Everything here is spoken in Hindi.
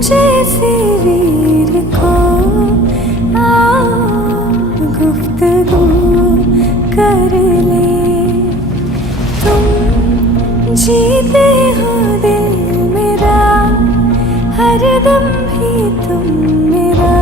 जैसे वीर को गुफ्तगू कर ले। तुम जीते हो दिल मेरा, हर दम भी तुम मेरा।